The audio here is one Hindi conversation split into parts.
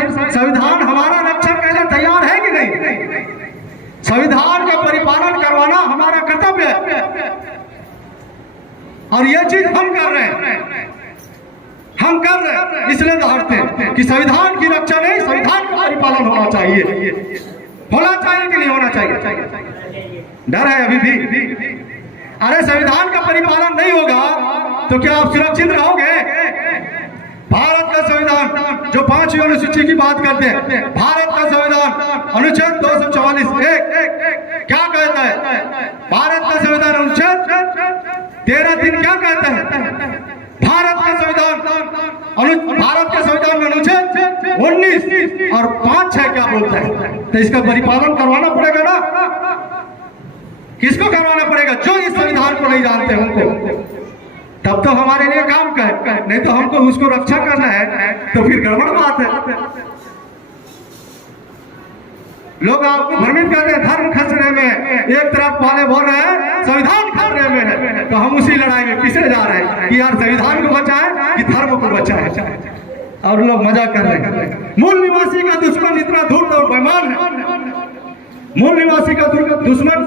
संविधान हमारा रक्षा करने तैयार है कि नहीं? संविधान का परिपालन करवाना हमारा कर्तव्य है और ये चीज हम कर रहे हैं। हम कर रहे हैं इसलिए लड़ते हैं कि संविधान की रक्षा नहीं, संविधान का परिपालन होना चाहिए। होना चाहिए कि नहीं होना चाहिए? डर है अभी भी? अरे संविधान का परिपालन नहीं होगा तो क्या आप सुरक्षित रहोगे? भारत का संविधान जो 5वीं अनुसूची की बात करते हैं, भारत का संविधान अनुच्छेद 244(1) क्या कहता है? भारत का संविधान अनुच्छेद 13(3) क्या कहता है? भारत का संविधान में अनुच्छेद 19 और 5(6) क्या बोलता है? तो इसका परिपालन करवाना पड़ेगा ना। किसको करवाना पड़ेगा? जो इस संविधान को नहीं जानते उनको। तब तो हमारे लिए काम कर, नहीं तो हमको उसको रक्षा करना है तो फिर गड़बड़ बात है। लोग आपको भ्रमित कर रहे हैं धर्म खतरे में, एक तरफ वाले बोल रहे हैं संविधान खतरे में है, तो हम उसी लड़ाई में पिछड़े जा रहे हैं कि यार संविधान को बचाएं कि धर्म को बचाएं, और लोग मजा कर रहे हैं। मूल निवासी का दुश्मन इतना धूर्त और बेईमान है, मूल निवासी का दुश्मन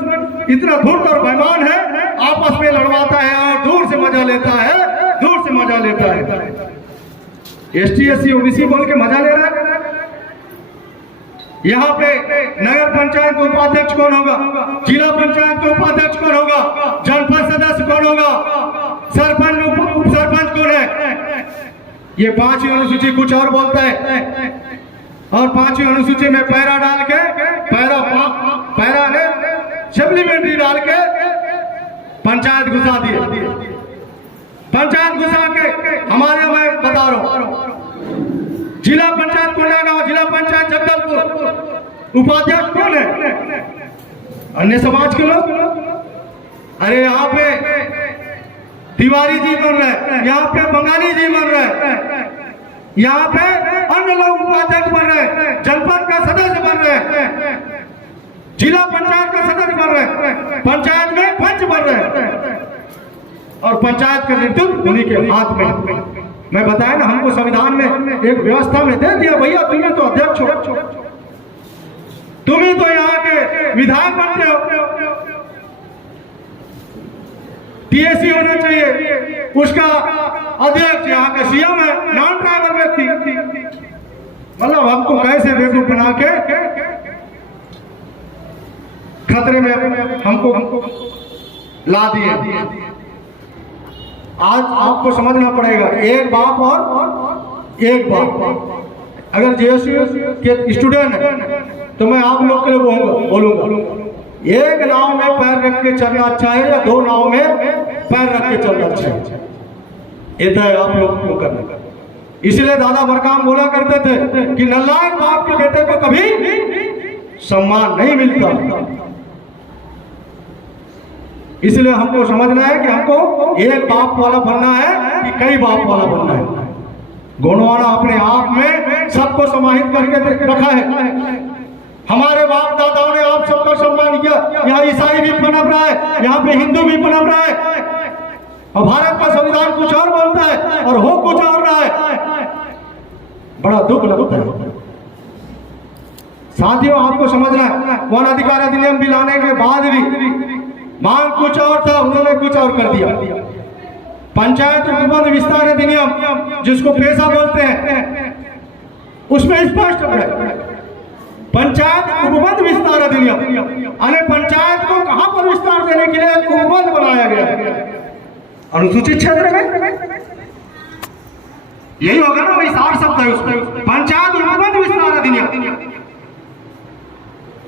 इतना धूर्त और बेईमान है, आपस में लड़वाता है और दूर से मजा लेता है, दूर से मजा लेता है। ST SC OBC बोल के मजा ले रहा है। यहाँ पे नगर पंचायत का उपाध्यक्ष कौन होगा? जिला पंचायत का उपाध्यक्ष कौन होगा? जनपद सदस्य कौन होगा? सरपंच उप सरपंच कौन है? ये 5वीं अनुसूची कुछ और बोलता है और 5वीं अनुसूची में पैरा डाल के पैरा ने सप्लीमेंट्री डाल के पंचायत घुसा दिए। पंचायत घुसा के हमारे मैं बता रहा हूं, जिला पंचायत कोंडागांव, जिला पंचायत जगदलपुर, उपाध्यक्ष कौन है? अन्य समाज के लोग। अरे यहाँ पे तिवारी जी बन रहे, यहाँ पे बंगाली जी बन रहे, यहाँ पे अन्य लोग उपाध्यक्ष बन रहे, जनपद का सदस्य बन रहे, जिला पंचायत का सदस्य बन रहे, पंचायत में पंच बन रहे और पंचायत का नेतृत्व उन्हीं के हाथ में। मैं बताया ना, हमको संविधान में एक व्यवस्था में दे दिया, भैया तुम्हें तो अध्यक्ष हो, तुम्हें तो यहाँ के विधायक बनते हो, TSC होना चाहिए, उसका अध्यक्ष यहाँ का CM है, नॉन ट्राइबल व्यक्ति। मतलब हमको कैसे बेवकूफ बना के खतरे में हमको ला दिए। आज आपको समझना पड़ेगा, एक बाप और एक बाप। अगर JSU के स्टूडेंट है तो मैं आप लोग के लिए बोलूंगा, एक नाव में पैर रख के चलना अच्छा है या 2 नाव में पैर रख के चलना अच्छा है? ये तय आप लोग को करना। इसलिए दादा बरकाम बोला करते थे कि नालायक बाप के बेटे को कभी सम्मान नहीं मिलता। इसलिए हमको समझना है कि हमको एक बाप वाला बनना है कि कई बाप वाला बनना है। गोंडवाना अपने आप में सबको समाहित करके रखा है। हमारे बाप दादाओं ने आप सबका सम्मान किया। यहाँ ईसाई भी पनप रहा है, यहाँ पे हिंदू भी पनप रहा है, और भारत का संविधान कुछ और बोलता है और हो कुछ और रहा है। बड़ा दुख लगता है। साथियों, आपको समझना है, वन अधिकार अधिनियम भी लाने के बाद भी मांग कुछ और था, उन्होंने कुछ और कर दिया। पंचायत उपबंध विस्तार अधिनियम, जिसको पेशा बोलते हैं, उसमें स्पष्ट है पंचायत उपबंध विस्तार अधिनियम, यानी पंचायत को कहां पर विस्तार देने के लिए उपबंध बनाया गया? अनुसूचित क्षेत्र में। यही होगा ना, वही सार शब्द है उसमें, पंचायत उपबंध विस्तार अधिनियम।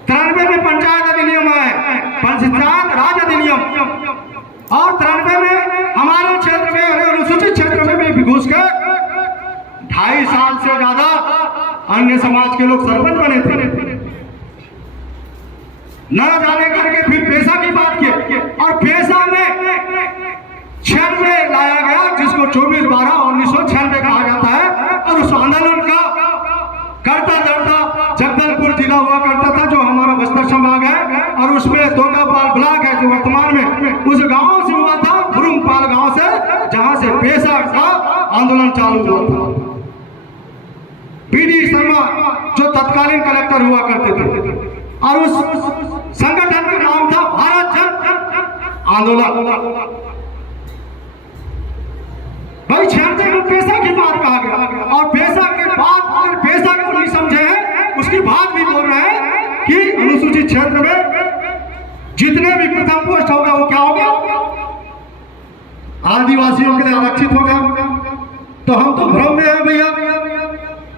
93 में पंचायत अधिनियम है, पंचायत राज अधिनियम, और 93 में हमारे क्षेत्र में अनुसूचित क्षेत्र में भी घुस के 2.5 साल से ज्यादा अन्य समाज के लोग सरपंच बने थे। न जाने करके फिर पेशा की बात की, और पेशा में 96 लाया गया, जिसको 24/12/1996 कहा जाता है। और उस आंदोलन का करता धरता जगदलपुर जिला हुआ करता था, जो हमारा बस्तर संभाग है, और उसमें तोकापाल ब्लॉक है जो वर्तमान में, उस गांव से हुआ था, भुरुंगपाल गांव से, जहां से पेशा का आंदोलन चालू हुआ था। BD शर्मा कुमार जो तत्कालीन कलेक्टर हुआ करते थे, और उस संगठन का नाम था भारत जन आंदोलन। भाई 96 में पैसा की बात कहा गया, और पैसा के बाद अगर पैसा को नहीं समझे हैं, उसकी बात भी बोल रहे हैं कि अनुसूचित क्षेत्र में जितने भी प्रथम पोस्ट होगा वो क्या होगा, आदिवासियों के लिए आरक्षित होगा। तो हम तो भ्रम में हैं भैया,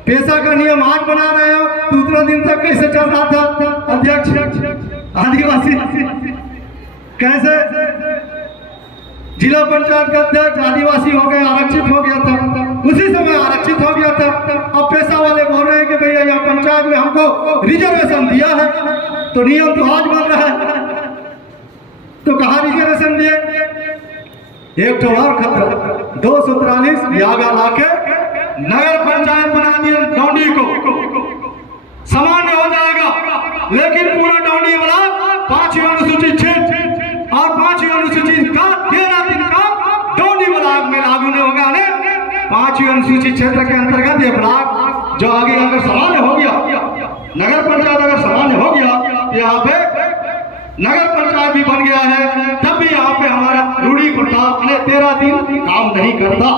पैसा का नियम आज बना रहे हो, दूसरा दिन तक कैसे चल रहा था अध्यक्ष, आदिवासी कैसे जिला पंचायत का अध्यक्ष आदिवासी हो गए, आरक्षित हो गया था, उसी समय आरक्षित हो गया था। अब पैसा वाले बोल रहे हैं कि भैया यहाँ पंचायत में हमको रिजर्वेशन दिया है, तो नियम तो आज बन रहा है, तो कहाँ रिजर्वेशन दिए? एक तो और खतरा 243 यागा लाके नगर पंचायत बना दिया डौंडी को, सामान्य हो जाएगा, लेकिन पूरा डौंडी वाला 5 अनुसूचित क्षेत्र और 5 अनुसूचित का 13 दिन का डौंडी ब्लॉक में लागू नहीं होगा। 5 अनुसूचित क्षेत्र के अंतर्गत ये ब्लॉक जो आगे अगर सामान्य हो गया, नगर पंचायत अगर सामान्य हो गया, यहाँ पे नगर पंचायत भी बन गया है, तब भी यहाँ पे हमारा रूढ़ी प्रताप 13 दिन काम नहीं करता।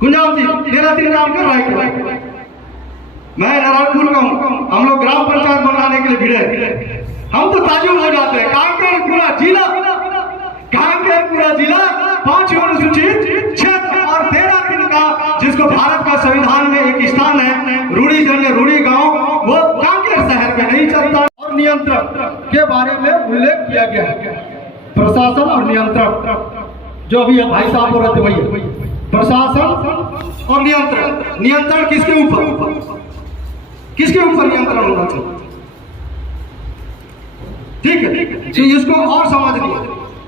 कुंजाम जी 13 दिन काम कर रहा है। मैं नारायणपुर का हूँ, हम लोग ग्राम पंचायत बनाने के लिए भिड़े, हम तो ताजुब हो जाते हैं। कांकेर पूरा जिला 5 अनुसूचित क्षेत्र और 13 दिन का, जिसको भारत का संविधान में एक स्थान है रूढ़ी जन रूढ़ी गांव, वो कांकेर शहर में नहीं चलता। और नियंत्रण के बारे में उल्लेख किया गया है, प्रशासन और नियंत्रण, जो अभी भाई साहब बोल रहे थे वही प्रशासन और नियंत्रण किसके ऊपर नियंत्रण होना चाहिए? ठीक है जी, इसको और समझ लिया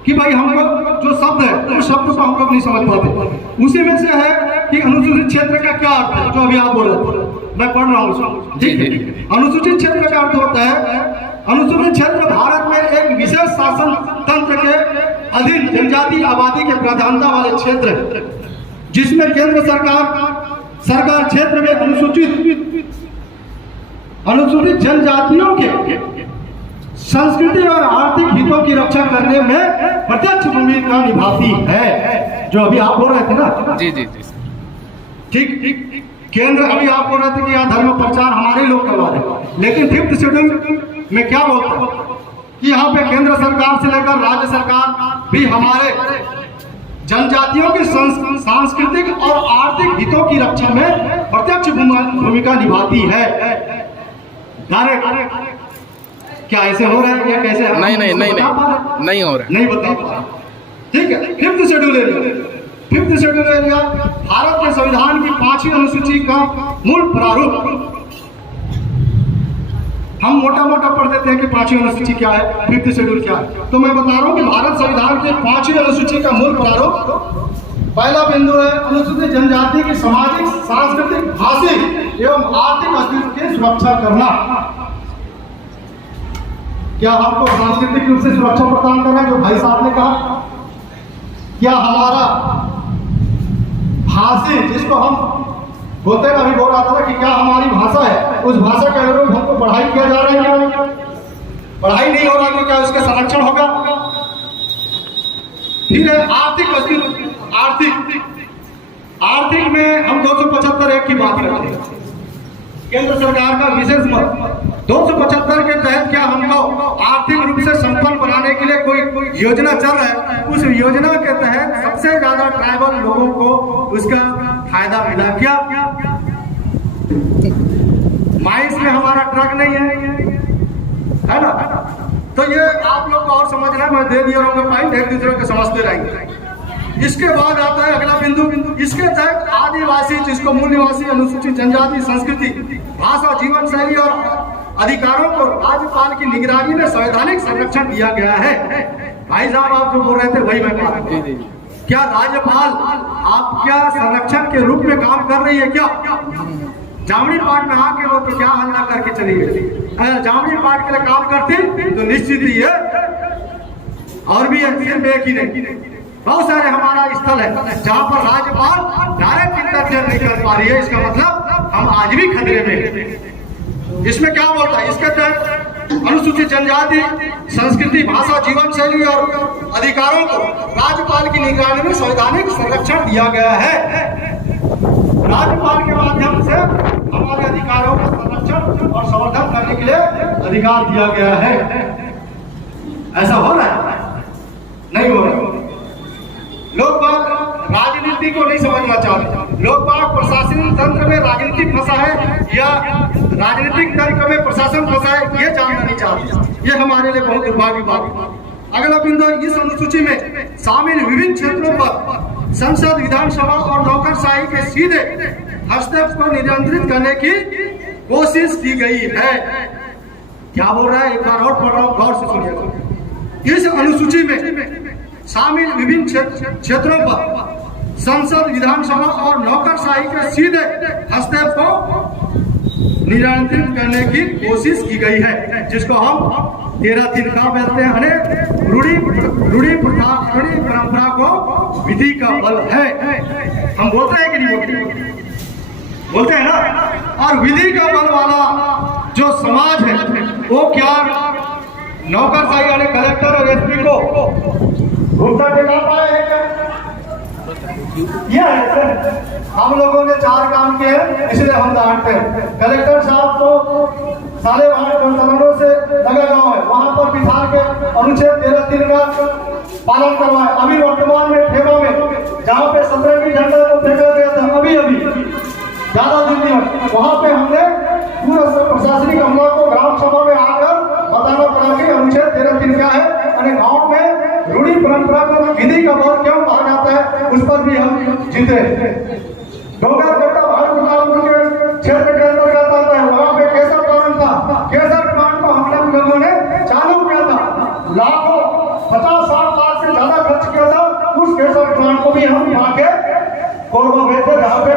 कि भाई हम लोग जो शब्द है उस शब्द को हम लोग नहीं समझ पाते। उसी में से है कि अनुसूचित क्षेत्र का क्या अर्थ है, जो अभी आप बोल रहे थे, मैं पढ़ रहा हूँ। ठीक है, अनुसूचित क्षेत्र का अर्थ होता है, अनुसूचित क्षेत्र भारत में एक विशेष शासन तंत्र के अधीन जनजाति आबादी के प्राधान्यता वाले क्षेत्र है, जिसमें केंद्र सरकार क्षेत्र में अनुसूचित जनजातियों के संस्कृति और आर्थिक हितों की रक्षा करने में प्रत्यक्ष भूमिका निभाती है, जो अभी आप बोल रहे थे ना। जी जी जी, ठीक। केंद्र, अभी आप बोल रहे थे कि यहाँ धर्म प्रचार हमारे लोग करवा रहे, लेकिन 5th शेड्यूल में क्या बोलते हैं कि यहाँ पे केंद्र सरकार से लेकर राज्य सरकार भी हमारे जनजातियों की सांस्कृतिक और आर्थिक हितों की रक्षा में प्रत्यक्ष भूमिका निभाती है। क्या ऐसे हो रहा है या कैसे? नहीं हो रहा, नहीं बता पा। ठीक है, 5th शेड्यूल एरिया भारत के संविधान की 5वीं अनुसूची का मूल प्रारूप। हम मोटा पढ़ देते हैं कि 5वीं अनुसूची क्या है, 5th शेड्यूल क्या है। तो मैं बता रहा हूँ कि भारत संविधान की 5वीं अनुसूची का मूल प्रारूप, पहला बिंदु है अनुसूचित जनजाति की सामाजिक, सांस्कृतिक, भाषिक एवं आर्थिक अस्तित्व की सुरक्षा करना। क्या हमको सांस्कृतिक रूप से सुरक्षा प्रदान करना है, जो भाई साहब ने कहा? क्या हमारा भाषी, जिसको हम बोलते हैं, अभी बोल रहा था कि क्या हमारी भाषा है, उस भाषा के अनुरूप हमको पढ़ाई किया जा रहा है? क्या पढ़ाई नहीं हो रहा तो क्या उसका संरक्षण होगा? फिर है आर्थिक अस्तित्व। आर्थिक में हम 275(1) की बात करते हैं, केंद्र सरकार का विशेष मत 275 के तहत क्या हमको आर्थिक रूप से संपन्न बनाने के लिए कोई योजना चल रहा है, उस योजना के तहत सबसे ज्यादा ट्राइबल लोगों को उसका फायदा मिला। क्या माइंस में हमारा ट्रक नहीं है ना? तो ये आप लोग को और समझना, मैं दे दिया हूँ पॉइंट, एक दूसरे को समझते रहेंगे। इसके बाद आता है अगला बिंदु, इसके तहत आदिवासी, जिसको मूल निवासी, अनुसूचित जनजाति, संस्कृति, भाषा, जीवन शैली और अधिकारों को राज्यपाल की निगरानी में संवैधानिक संरक्षण दिया गया है। भाई साहब आप जो बोल रहे थे वही मैं बात कर रहा हूं। क्या राज्यपाल आप क्या संरक्षण के रूप में काम कर रही है? क्या जामनी पाठ में आके वो तो क्या हल्ला करके चली गई? अगर जामनी पाठ के लिए काम करती तो निश्चित ही है, और भी एक ही नहीं, बहुत सारे हमारा स्थल है जहाँ पर राज्यपाल डायरेक्ट इंटरफेयर नहीं कर पा रही है। इसका मतलब हम आज भी खतरे में हैं। इसमें क्या बोलता है? इसके तहत अनुसूचित जनजाति संस्कृति, भाषा, जीवन शैली और अधिकारों को राज्यपाल की निगरानी में संवैधानिक संरक्षण दिया गया है। राज्यपाल के माध्यम से हमारे अधिकारों का संरक्षण और संवर्धन करने के लिए अधिकार दिया गया है। ऐसा हो रहा है? नहीं हो रहा। लोग बाग राजनीति को नहीं समझना चाहते। लोग बाग प्रशासनिक तंत्र में राजनीति फंसा है या राजनीतिक तंत्र में प्रशासन फंसा है, ये जानना नहीं चाहते। ये हमारे लिए बहुत दुर्भाग्य बात है। अगला बिंदु, इस अनुसूची में शामिल विभिन्न क्षेत्रों पर संसद, विधानसभा और नौकरशाही के सीधे हस्तक्षेप को नियंत्रित करने की कोशिश की गई है। क्या बोल रहा है? एक बार और पढ़ रहा हूं, गौर से सुनिएगा। इस अनुसूची में शामिल विभिन्न क्षेत्रों पर संसद, विधानसभा और नौकरशाही के सीधे हस्तक्षेप को नियंत्रित करने की कोशिश की गई है, जिसको हम 13 का कहते हैं। रूढ़ी परंपरा को विधि का बल है। हम बोलते हैं कि नहीं बोलते हैं ना? और विधि का बल वाला जो समाज है वो क्या नौकरशाही यानी कलेक्टर और एसपी को घूमता टिका पाए हैं क्या? यह है। हम लोगों ने 4 काम किए हैं, इसलिए हम डांटते हैं। कलेक्टर साहब को साले से लगा गाँव है, वहां पर बिहार के अनुच्छेद 13(3) का पालन करवाए। अभी वर्तमान में ठेका में जहाँ पे 17वीं झंडा को फेंका गया था, अभी ज्यादा दिन नहीं, वहां पे हमने पूरा प्रशासनिक अमला को ग्राम सभा में आकर बताना पड़ा कि अनुच्छेद 13(3) क्या है। गाँव में रूढ़ी परंपरा को विधि का बल क्यों कहा जाता है, उस पर भी हम जीते। डोंगर बेटा भारत के क्षेत्र के अंतर्गत आता है, वहाँ पे केसर प्लांट था। केसर प्लांट को हम लोगों ने चालू किया था, लाखों 50-60 लाख से ज्यादा खर्च किया था। उस केसर प्लांट को भी हम यहाँ के कोरबा भेजे, जहाँ पे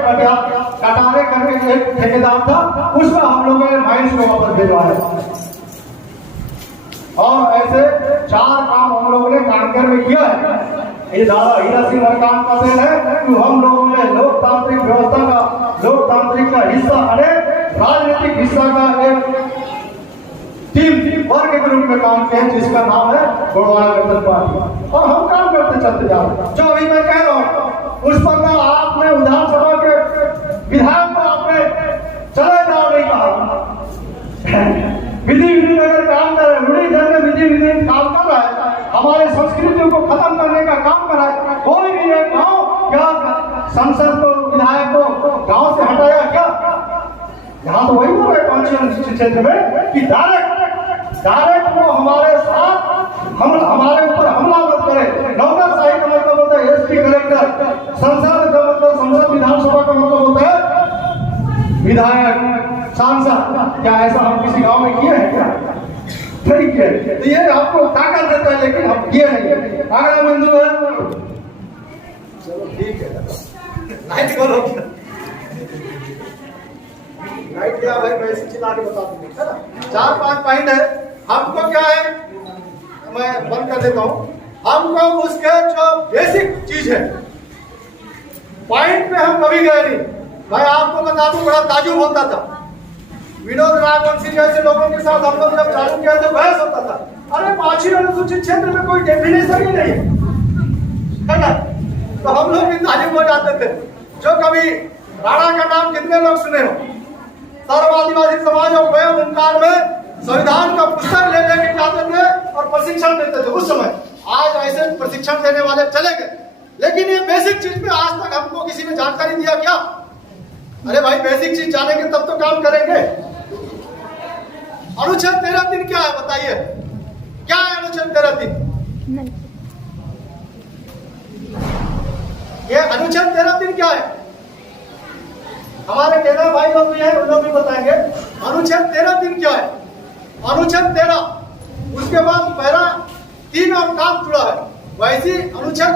कटारे करके एक ठेकेदार था, उसमें हम लोगों ने माइंस को वापस भिजवाया। और ऐसे 4 काम हम लोगों ने कानगर में किया है। ये दादा हीरा सिंह मरकान का देन है कि हम लोगों ने लोकतांत्रिक व्यवस्था का, लोकतांत्रिक का हिस्सा, अरे राजनीतिक हिस्सा का एक टीम वर्क के रूप में काम किया, जिसका नाम है गोड़वाना गणतंत्र पार्टी। और हम काम करते चलते जा रहे हैं। जो अभी मैं कह रहा हूँ उस पर ना आपने विधानसभा के विधायक को आपने चले जाओ नहीं कहा। विधि अगर काम कर रहे, रूढ़ी जगह विधि काम कर रहा है, हमारे संस्कृतियों को खत्म करने का काम कर रहा है। कोई भी एक गाँव क्या संसद को, विधायक को गांव से हटाया क्या? यहाँ तो वही हो रहा है पंचायत क्षेत्र में कि डायरेक्ट वो हमारे साथ हमारे ऊपर हमला मत करे। नौकरशाही का मतलब होता है एसपी, कलेक्टर। संसद का मतलब संसद, विधानसभा का मतलब होता है विधायक, सांसद। क्या ऐसा हम किसी गांव में किए हैं क्या? नहीं किए। तो ये आपको ताकत देता है, लेकिन हम किए नहीं। अगला बिंदु है, चलो ठीक है, लाइट करो। लाइट क्या भाई, मैं इसे चिल्ला के बता दूंगा, है ना। 4-5 पॉइंट है। हमको क्या है, मैं बंद कर देता हूँ। हमको उसके जो बेसिक चीज है, पॉइंट पे हम कभी गए नहीं। मैं आपको बता दूं, बड़ा ताजुब होता था। विनोद राय वंशी जैसे लोगों के साथ हम लोग जब चालू किया तो बहस होता था, अरे 5वीं अनुसूचित क्षेत्र में कोई डेफिनेशन ही नहीं है ना। तो हम लोग भी ताजुब हो जाते थे। जो कभी राणा का नाम कितने लोग सुने हो? सर्व आदिवासी समाज और स्वयं ओंकार में संविधान का पुस्तक ले लेके जाते थे और प्रशिक्षण देते थे उस समय। आज ऐसे प्रशिक्षण देने वाले चले गए, लेकिन ये बेसिक चीज पे आज तक हमको किसी ने जानकारी दिया क्या? अरे भाई, बेसिक चीज जानेंगे तब तो काम करेंगे। अनुच्छेद 13(3) क्या है बताइए? क्या है अनुच्छेद 13(3)? ये अनुच्छेद 13(3) क्या है? हमारे केदार भाई लोग भी हैं, उन लोग भी बताएंगे अनुच्छेद 13(3) क्या है। अनुच्छेद 13, उसके बाद पैरा 3 और काम जुड़ा है। वैसे अनुच्छेद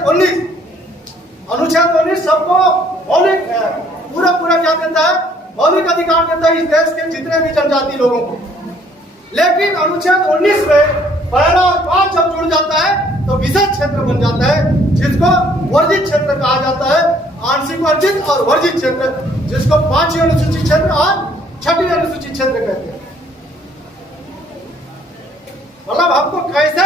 19 सबको मौलिक पूरा क्या देता है? मौलिक अधिकार देता है इस देश के जितने भी जनजाति लोगों को। लेकिन अनुच्छेद 19 में पैरा और 5 जब जुड़ जाता है तो विशेष क्षेत्र बन जाता है, जिसको वर्जित क्षेत्र कहा जाता है। आंशिक वर्जित और वर्जित क्षेत्र, जिसको 5वीं अनुसूचित क्षेत्र और 6वीं अनुसूचित क्षेत्र कहते हैं। मतलब हमको कैसे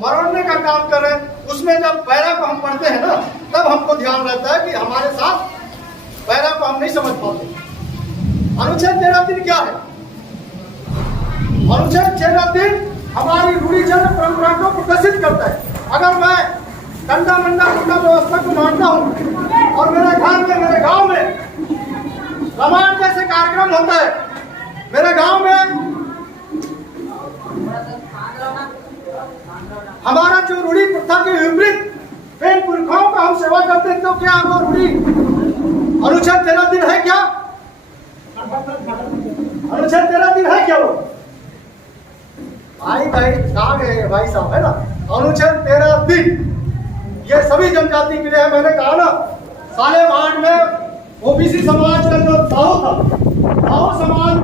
मरोड़ने का काम कर रहे हैं। उसमें जब पैरा को हम पढ़ते हैं ना, तब हमको ध्यान रहता है कि हमारे साथ पैरा को हम नहीं समझ पाते। अनुच्छेद 13(3) क्या है? अनुच्छेद 13(3) हमारी रूढ़िजन्य परंपरा को प्रदर्शित करता है। अगर मैं डंडा मंडा गुंडा व्यवस्था को मानता हूँ और मेरे घर में, मेरे गांव में रामायण जैसे कार्यक्रम होता है, मेरे गांव में हमारा जो रूढ़ी प्रथा के विपरीत पेन पुरखाओं का हम सेवा करते हैं, तो क्या वो रूढ़ी अनुच्छेद 13(3) है क्या? अनुच्छेद 13(3) है क्या वो? भाई कहा गए भाई साहब, है ना? अनुच्छेद 13(3) ये सभी जनजाति के लिए है। मैंने कहा ना, सालेवाड़ में ओबीसी समाज का जो दाव था, दाव समाज